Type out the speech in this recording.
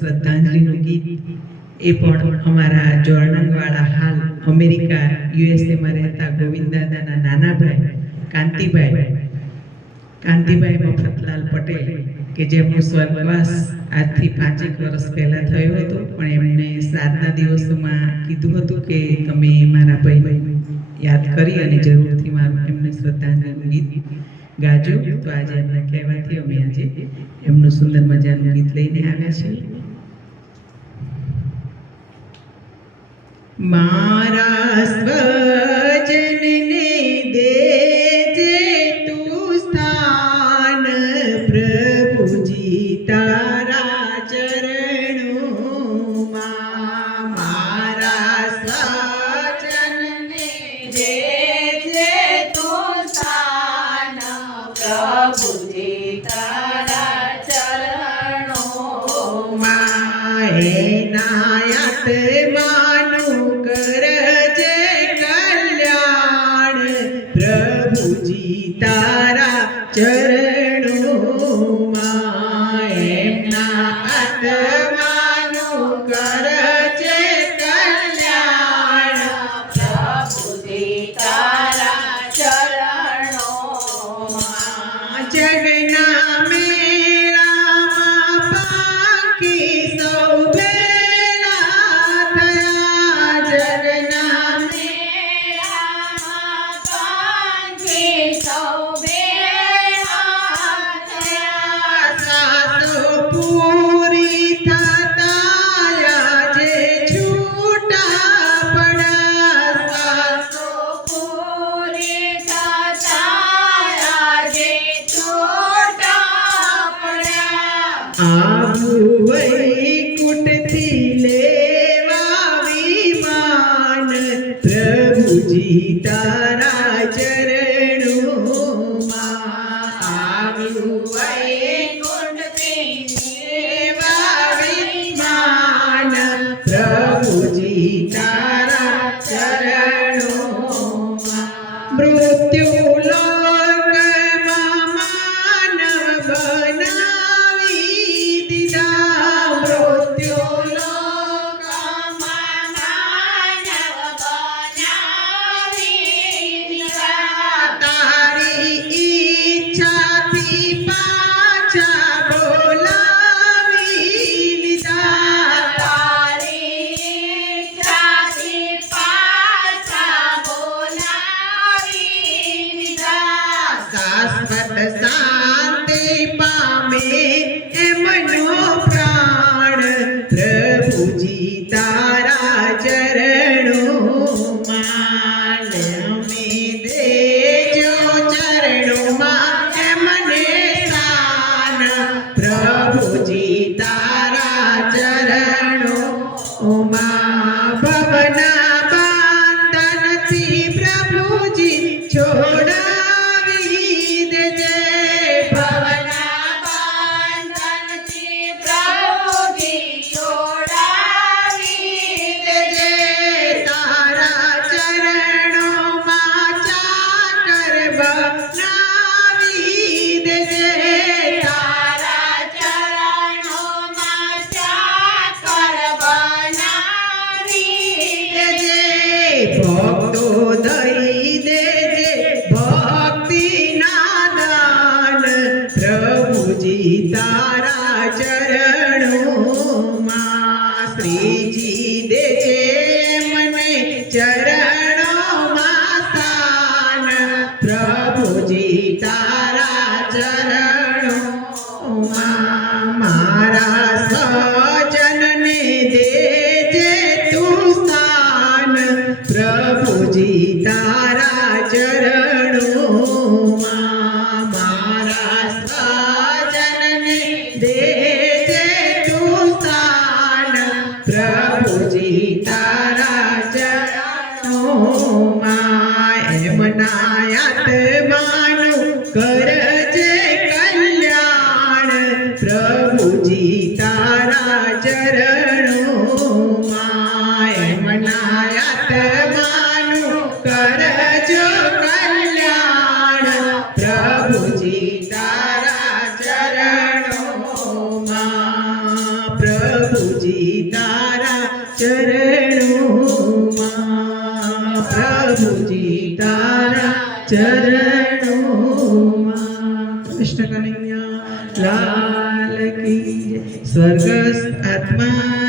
શ્રદ્ધાંજલિનું ગીત એ પણ અમારા જોરણંગવાળા હાલ અમેરિકા યુએસએમાં રહેતા ગોવિંદદાદાના નાના ભાઈ કાંતિભાઈ મફતલાલ પટેલ કે જેમનો સ્વર્ગવાસ આજથી 5 વર્ષ પહેલા થયો હતો, પણ એમને શ્રાદ્ધના દિવસોમાં કીધું હતું કે તમે મારા ભાઈને યાદ કરી અને જરૂરથી મારું એમને શ્રદ્ધાંજલિનું ગીત ગાજો. તો આજે એમના કહેવાથી અમે આજે એમનું સુંદર મજાનું ગીત લઈને આવ્યા છીએ. મારા સ્વજનને દેજે તું સ્થાન, પ્રભુજી તારા ચરણોમાં. મારા સ્વજનને દેજે તું સ્થાન, પ્રભુજી તારા ચરણોમાં. એના આત્માનું કરજે કલ્યાણ, પ્રભુજી તારા ચરણોમાં. એમના આત્માનું કરજે કલ્યાણ, પ્રભુજી તારા ચરણોમાં. જગના મેળામાં પાકી સૌ ભેળા થયા, જગના મેળામાં પાકી સૌ ભેળા થયા. સાસો પૂરી થતા આજે છૂટા પડ્યા, સાસો પૂરી થતા આજે છૂટા પડ્યા. આવું વૈકુંઠથી લેવા વિમાન, પ્રભુજી તારા ચરણોમાં. આવું વૈકુંઠથી લેવા વિમાન, પ્રભુજી તારા ચરણોમાં. મૃત્યુ લોકમાં માનવ બનાવી દીધા, મૃત્યુ લોકમાં માનવ બનાવી દીધા. તારી ઈચ્છાથી પાછા બોલાવી લીધા, તારી ઈચ્છાથી પાછા બોલાવી લીધા. શાશ્વત શાંતિ પામે એમનો પ્રાણ, પ્રભુજી તારા ચરણોમાં. અમે દેજો ચરણોમાં એમને સ્થાન, પ્રભુજી તારા ચરણોમાં. ભવના બંધનથી પ્રભુજી છોડાવી દેજે, ભવના બંધનથી પ્રભુજી છોડાવી દેજે. તારા ચરણોમાં ચાકર બનાવી દેજે, તારા ચરણોમાં ચાકર બનાવી દેજે. ભક્તો દઈ દેજે ભક્તિના દાન, પ્રભુજી તારા ચરણોમાં. શ્રીજી દેજે મને ચરણોમાં સ્થાન, પ્રભુજી તારા ચરણોમાં. મારા સજનને દેજે તું સ્થાન, પ્રભુજી તારા ચરણોમાં. મારા સજનને દેજે તું સ્થાન, પ્રભુજી પ્રભુજી તારા ચરણોમાં, પ્રભુજી તારા ચરણોમાં. કૃષ્ણ કનૈયા લાલ કી જય. સ્વર્ગસ્થ આત્મા